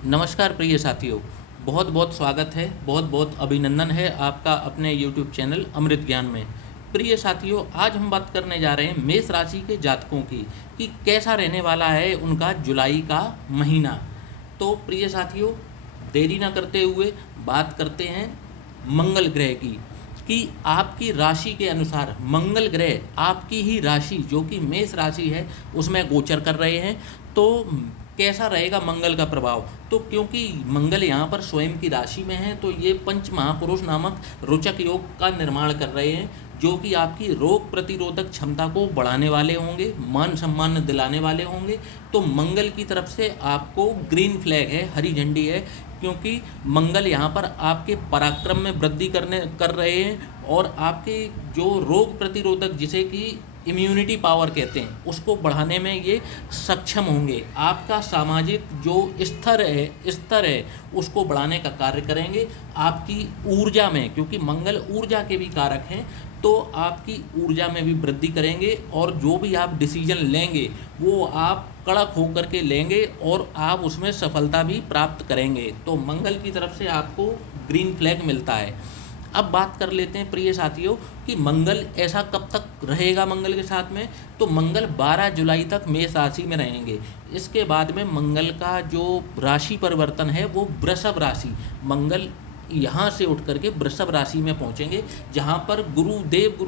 नमस्कार प्रिय साथियों, बहुत बहुत स्वागत है, बहुत बहुत अभिनंदन है आपका अपने YouTube चैनल अमृत ज्ञान में। प्रिय साथियों, आज हम बात करने जा रहे हैं मेष राशि के जातकों की कि कैसा रहने वाला है उनका जुलाई का महीना। तो प्रिय साथियों, देरी ना करते हुए बात करते हैं मंगल ग्रह की कि आपकी राशि के अनुसार मंगल ग्रह आपकी ही राशि जो कि मेष राशि है उसमें गोचर कर रहे हैं। तो कैसा रहेगा मंगल का प्रभाव। तो क्योंकि मंगल यहाँ पर स्वयं की राशि में है तो ये पंच महापुरुष नामक रोचक योग का निर्माण कर रहे हैं, जो कि आपकी रोग प्रतिरोधक क्षमता को बढ़ाने वाले होंगे, मान सम्मान दिलाने वाले होंगे। तो मंगल की तरफ से आपको ग्रीन फ्लैग है, हरी झंडी है, क्योंकि मंगल यहाँ पर आपके पराक्रम में वृद्धि कर रहे हैं और आपके जो रोग प्रतिरोधक, जिसे कि इम्यूनिटी पावर कहते हैं, उसको बढ़ाने में ये सक्षम होंगे। आपका सामाजिक जो स्तर है उसको बढ़ाने का कार्य करेंगे। आपकी ऊर्जा में, क्योंकि मंगल ऊर्जा के भी कारक हैं, तो आपकी ऊर्जा में भी वृद्धि करेंगे और जो भी आप डिसीजन लेंगे वो आप कड़क होकर के लेंगे और आप उसमें सफलता भी प्राप्त करेंगे। तो मंगल की तरफ से आपको ग्रीन फ्लैग मिलता है। अब बात कर लेते हैं प्रिय साथियों कि मंगल ऐसा कब तक रहेगा मंगल के साथ में। तो मंगल 12 जुलाई तक मेष राशि में रहेंगे। इसके बाद में मंगल का जो राशि परिवर्तन है वो वृषभ राशि, मंगल यहाँ से उठ करके वृषभ राशि में पहुँचेंगे, जहाँ पर गुरु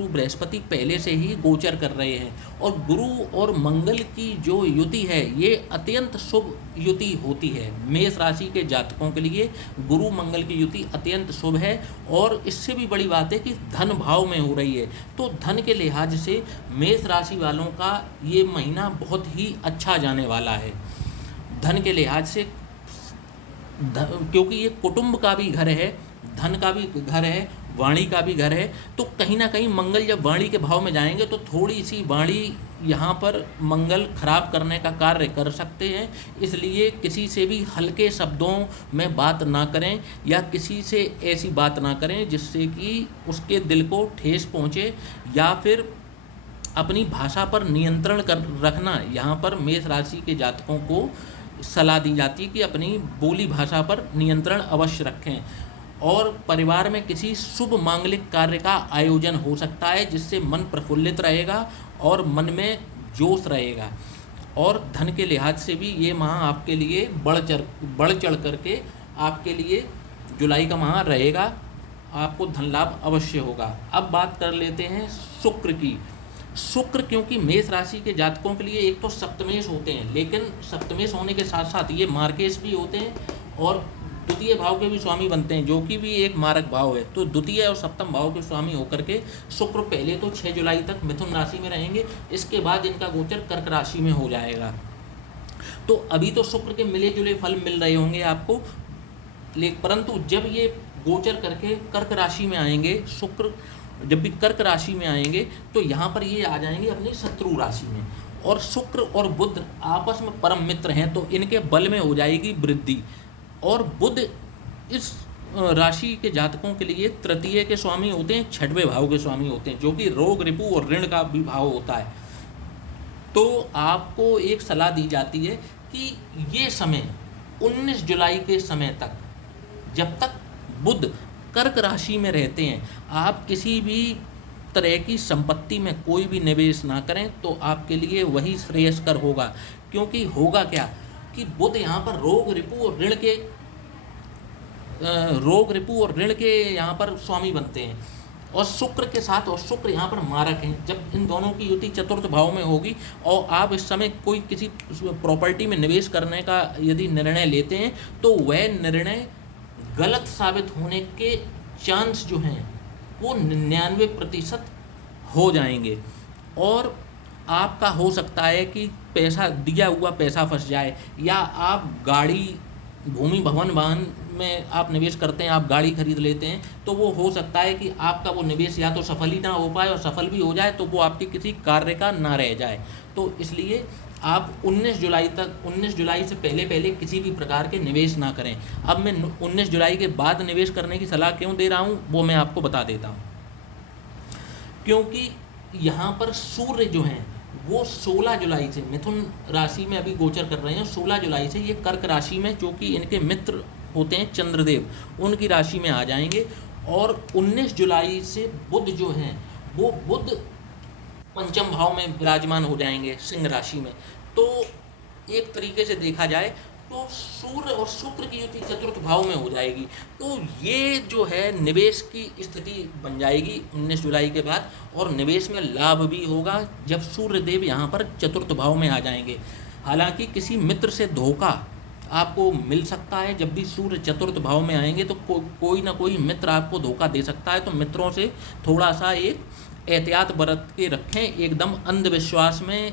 बृहस्पति पहले से ही गोचर कर रहे हैं। और गुरु और मंगल की जो युति है ये अत्यंत शुभ युति होती है। मेष राशि के जातकों के लिए गुरु मंगल की युति अत्यंत शुभ है। और इससे भी बड़ी बात है कि धन भाव में हो रही है, तो धन के लिहाज से मेष राशि वालों का ये महीना बहुत ही अच्छा जाने वाला है। धन के लिहाज से क्योंकि ये कुटुंब का भी घर है, धन का भी घर है, वाणी का भी घर है। तो कहीं ना कहीं मंगल जब वाणी के भाव में जाएंगे तो थोड़ी सी वाणी यहाँ पर मंगल खराब करने का कार्य कर सकते हैं। इसलिए किसी से भी हल्के शब्दों में बात ना करें या किसी से ऐसी बात ना करें जिससे कि उसके दिल को ठेस पहुँचे, या फिर अपनी भाषा पर नियंत्रण कर रखना। यहाँ पर मेष राशि के जातकों को सलाह दी जाती है कि अपनी बोली भाषा पर नियंत्रण अवश्य रखें। और परिवार में किसी शुभ मांगलिक कार्य का आयोजन हो सकता है जिससे मन प्रफुल्लित रहेगा और मन में जोश रहेगा। और धन के लिहाज से भी ये माह आपके लिए बढ़ चढ़ करके आपके लिए जुलाई का माह रहेगा, आपको धन लाभ अवश्य होगा। अब बात कर लेते हैं शुक्र की। शुक्र क्योंकि मेष राशि के जातकों के लिए एक तो सप्तमेश होते हैं, लेकिन सप्तमेश होने के साथ साथ ये मार्केश भी होते हैं और द्वितीय भाव के भी स्वामी बनते हैं, जो कि भी एक मारक भाव है। तो द्वितीय और सप्तम भाव के स्वामी होकर के शुक्र पहले तो 6 जुलाई तक मिथुन राशि में रहेंगे, इसके बाद इनका गोचर कर्क राशि में हो जाएगा। तो अभी तो शुक्र के मिले जुले फल मिल रहे होंगे आपको, परंतु जब ये गोचर करके कर्क राशि में आएंगे, शुक्र जब भी कर्क राशि में आएंगे तो यहाँ पर ये आ जाएंगे अपनी शत्रु राशि में। और शुक्र और बुध आपस में परम मित्र हैं, तो इनके बल में हो जाएगी वृद्धि। और बुध इस राशि के जातकों के लिए तृतीय के स्वामी होते हैं, 6वें भाव के स्वामी होते हैं, जो कि रोग रिपु और ऋण का भी भाव होता है। तो आपको एक सलाह दी जाती है कि ये समय 19 जुलाई के समय तक, जब तक बुध कर्क राशि में रहते हैं, आप किसी भी तरह की संपत्ति में कोई भी निवेश ना करें, तो आपके लिए वही श्रेयस्कर होगा। क्योंकि होगा क्या कि बुध यहाँ पर रोग रिपु और ऋण के यहाँ पर स्वामी बनते हैं और शुक्र के साथ, और शुक्र यहाँ पर मारक हैं। जब इन दोनों की युति चतुर्थ भाव में होगी और आप इस समय कोई किसी प्रॉपर्टी में निवेश करने का यदि निर्णय लेते हैं तो वह निर्णय गलत साबित होने के चांस जो हैं वो 99% हो जाएंगे। और आपका हो सकता है कि पैसा दिया हुआ पैसा फंस जाए, या आप गाड़ी, भूमि, भवन, वाहन में आप निवेश करते हैं, आप गाड़ी खरीद लेते हैं, तो वो हो सकता है कि आपका वो निवेश या तो सफल ही ना हो पाए, और सफल भी हो जाए तो वो आपके किसी कार्य का ना रह जाए। तो इसलिए आप 19 जुलाई से पहले किसी भी प्रकार के निवेश ना करें। अब मैं 19 जुलाई के बाद निवेश करने की सलाह क्यों दे रहा हूँ वो मैं आपको बता देता हूँ। क्योंकि यहाँ पर सूर्य जो हैं वो 16 जुलाई से मिथुन राशि में अभी गोचर कर रहे हैं। 16 जुलाई से ये कर्क राशि में, जो कि इनके मित्र होते हैं चंद्रदेव, उनकी राशि में आ जाएंगे। और 19 जुलाई से बुध जो हैं वो बुध पंचम भाव में विराजमान हो जाएंगे सिंह राशि में। तो एक तरीके से देखा जाए तो सूर्य और शुक्र की युति चतुर्थ भाव में हो जाएगी। तो ये जो है निवेश की स्थिति बन जाएगी 19 जुलाई के बाद, और निवेश में लाभ भी होगा जब सूर्य देव यहाँ पर चतुर्थ भाव में आ जाएंगे। हालांकि किसी मित्र से धोखा आपको मिल सकता है। जब भी सूर्य चतुर्थ भाव में आएंगे तो कोई ना कोई मित्र आपको धोखा दे सकता है। तो मित्रों से थोड़ा सा एक एहतियात बरत के रखें, एकदम अंधविश्वास में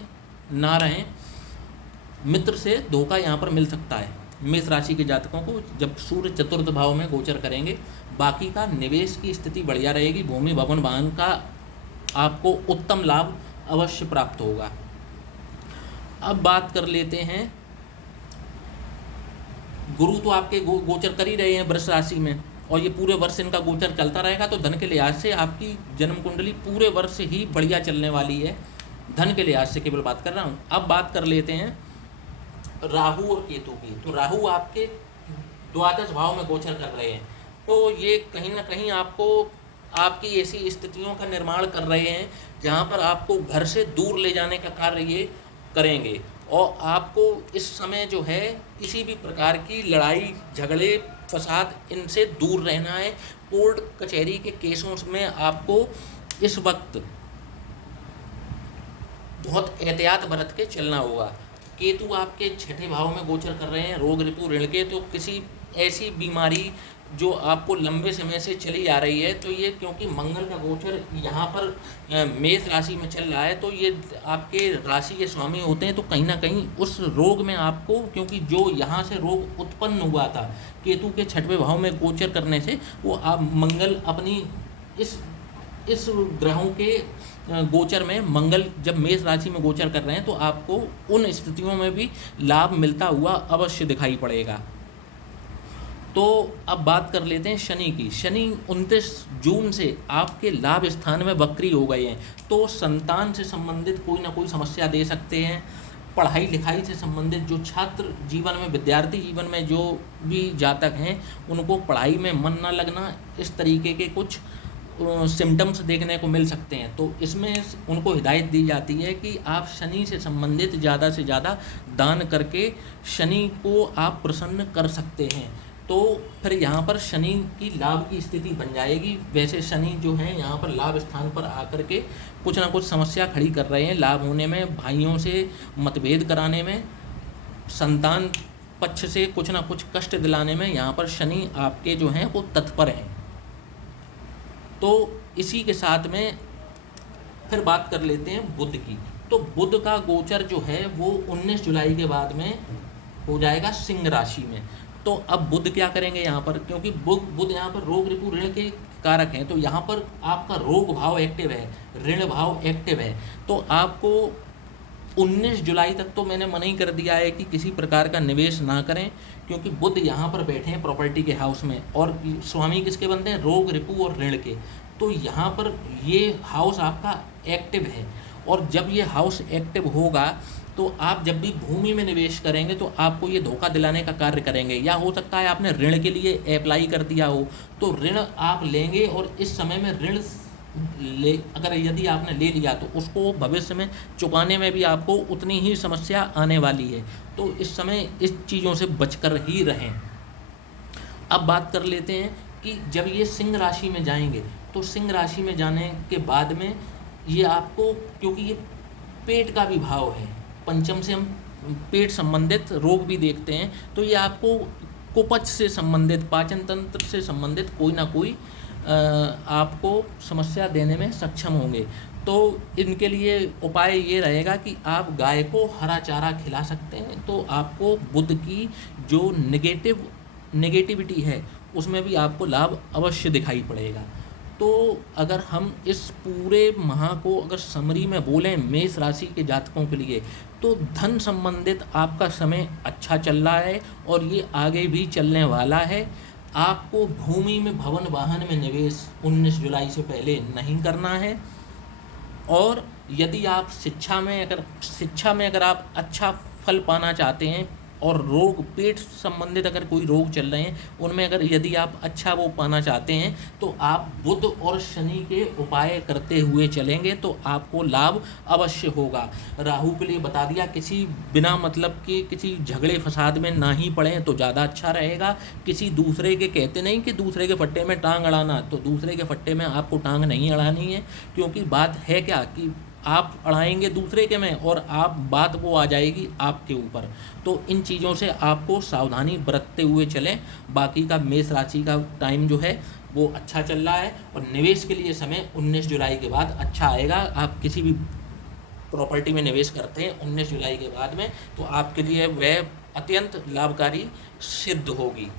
ना रहें। मित्र से धोखा यहाँ पर मिल सकता है मेष राशि के जातकों को जब सूर्य चतुर्थ भाव में गोचर करेंगे। बाकी का निवेश की स्थिति बढ़िया रहेगी। भूमि भवन वाहन का आपको उत्तम लाभ अवश्य प्राप्त होगा। अब बात कर लेते हैं, गुरु तो आपके गोचर कर ही रहे हैं वृष राशि में, और ये पूरे वर्ष इनका गोचर चलता रहेगा। तो धन के लिहाज से आपकी जन्म कुंडली पूरे वर्ष ही बढ़िया चलने वाली है। धन के लिहाज से केवल बात कर रहा हूँ। अब बात कर लेते हैं राहु और केतु की। तो राहु आपके द्वादश भाव में गोचर कर रहे हैं। तो ये कहीं ना कहीं आपको आपकी ऐसी स्थितियों का निर्माण कर रहे हैं जहाँ पर आपको घर से दूर ले जाने का कार्य ये करेंगे। और आपको इस समय जो है किसी भी प्रकार की लड़ाई झगड़े फसाद इनसे दूर रहना है। कोर्ट कचहरी के केसों में आपको इस वक्त बहुत एहतियात बरत के चलना होगा। केतु आपके छठे भाव में गोचर कर रहे हैं, रोग ऋतु ऋण के। तो किसी ऐसी बीमारी जो आपको लंबे समय से चली आ रही है, तो ये क्योंकि मंगल का गोचर यहाँ पर मेष राशि में चल रहा है, तो ये आपके राशि के स्वामी होते हैं। तो कहीं ना कहीं उस रोग में आपको, क्योंकि जो यहाँ से रोग उत्पन्न हुआ था केतु के छठवें भाव में गोचर करने से, वो आप मंगल अपनी इस ग्रहों के गोचर में मंगल जब मेष राशि में गोचर कर रहे हैं, तो आपको उन स्थितियों में भी लाभ मिलता हुआ अवश्य दिखाई पड़ेगा। तो अब बात कर लेते हैं शनि की। शनि 29 जून से आपके लाभ स्थान में वक्री हो गए हैं। तो संतान से संबंधित कोई ना कोई समस्या दे सकते हैं। पढ़ाई लिखाई से संबंधित जो छात्र जीवन में, विद्यार्थी जीवन में जो भी जातक हैं, उनको पढ़ाई में मन ना लगना, इस तरीके के कुछ सिम्टम्स देखने को मिल सकते हैं। तो इसमें उनको हिदायत दी जाती है कि आप शनि से संबंधित ज़्यादा से ज़्यादा दान करके शनि को आप प्रसन्न कर सकते हैं। तो फिर यहाँ पर शनि की लाभ की स्थिति बन जाएगी। वैसे शनि जो है यहाँ पर लाभ स्थान पर आकर के कुछ ना कुछ समस्या खड़ी कर रहे हैं, लाभ होने में, भाइयों से मतभेद कराने में, संतान पक्ष से कुछ ना कुछ कष्ट दिलाने में यहाँ पर शनि आपके जो हैं वो तत्पर हैं। तो इसी के साथ में फिर बात कर लेते हैं बुध की। तो बुध का गोचर जो है वो 19 जुलाई के बाद में हो जाएगा सिंह राशि में। तो अब बुध क्या करेंगे यहाँ पर, क्योंकि बुध यहाँ पर रोग ऋतु ऋण के कारक हैं। तो यहाँ पर आपका रोग भाव एक्टिव है, ऋण भाव एक्टिव है। तो आपको 19 जुलाई तक तो मैंने मना ही कर दिया है कि किसी प्रकार का निवेश ना करें, क्योंकि बुध यहाँ पर बैठे हैं प्रॉपर्टी के हाउस में, और स्वामी किसके बनते हैं, रोग रिपु और ऋण के। तो यहाँ पर ये हाउस आपका एक्टिव है, और जब ये हाउस एक्टिव होगा तो आप जब भी भूमि में निवेश करेंगे तो आपको ये धोखा दिलाने का कार्य करेंगे। या हो सकता है आपने ऋण के लिए अप्लाई कर दिया हो, तो ऋण आप लेंगे और इस समय में ऋण अगर यदि आपने ले लिया तो उसको भविष्य में चुकाने में भी आपको उतनी ही समस्या आने वाली है। तो इस समय इस चीज़ों से बचकर ही रहें। अब बात कर लेते हैं कि जब ये सिंह राशि में जाएंगे, तो सिंह राशि में जाने के बाद में ये आपको, क्योंकि ये पेट का भी भाव है, पंचम से हम पेट संबंधित रोग भी देखते हैं, तो ये आपको कुपच से संबंधित, पाचन तंत्र से संबंधित कोई ना कोई आपको समस्या देने में सक्षम होंगे। तो इनके लिए उपाय ये रहेगा कि आप गाय को हरा चारा खिला सकते हैं। तो आपको बुध की जो नेगेटिविटी है उसमें भी आपको लाभ अवश्य दिखाई पड़ेगा। तो अगर हम इस पूरे माह को अगर समरी में बोलें मेष राशि के जातकों के लिए, तो धन संबंधित आपका समय अच्छा चल रहा है और ये आगे भी चलने वाला है। आपको भूमि में, भवन वाहन में निवेश 19 जुलाई से पहले नहीं करना है, और यदि आप शिक्षा में अगर आप अच्छा फल पाना चाहते हैं और रोग पेट संबंधित अगर कोई रोग चल रहे हैं उनमें अगर यदि आप अच्छा वो पाना चाहते हैं तो आप बुध और शनि के उपाय करते हुए चलेंगे तो आपको लाभ अवश्य होगा। राहु के लिए बता दिया, किसी बिना मतलब के किसी झगड़े फसाद में ना ही पड़ें तो ज़्यादा अच्छा रहेगा। किसी दूसरे के, कहते नहीं कि दूसरे के फट्टे में टांग अड़ाना, तो दूसरे के फट्टे में आपको टांग नहीं अड़ानी है, क्योंकि बात है क्या कि आप अड़ाएंगे दूसरे के में और आप बात वो आ जाएगी आपके ऊपर। तो इन चीज़ों से आपको सावधानी बरतते हुए चलें। बाकी का मेष राशि का टाइम जो है वो अच्छा चल रहा है और निवेश के लिए समय 19 जुलाई के बाद अच्छा आएगा। आप किसी भी प्रॉपर्टी में निवेश करते हैं 19 जुलाई के बाद में तो आपके लिए वह अत्यंत लाभकारी सिद्ध होगी।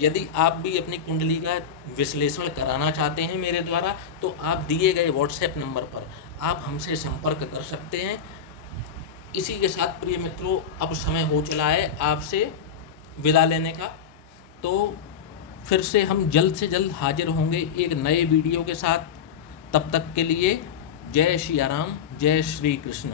यदि आप भी अपनी कुंडली का विश्लेषण कराना चाहते हैं मेरे द्वारा तो आप दिए गए व्हाट्सएप नंबर पर आप हमसे संपर्क कर सकते हैं। इसी के साथ प्रिय मित्रों, अब समय हो चला है आपसे विदा लेने का। तो फिर से हम जल्द से जल्द हाजिर होंगे एक नए वीडियो के साथ। तब तक के लिए जय श्री राम, जय श्री कृष्ण।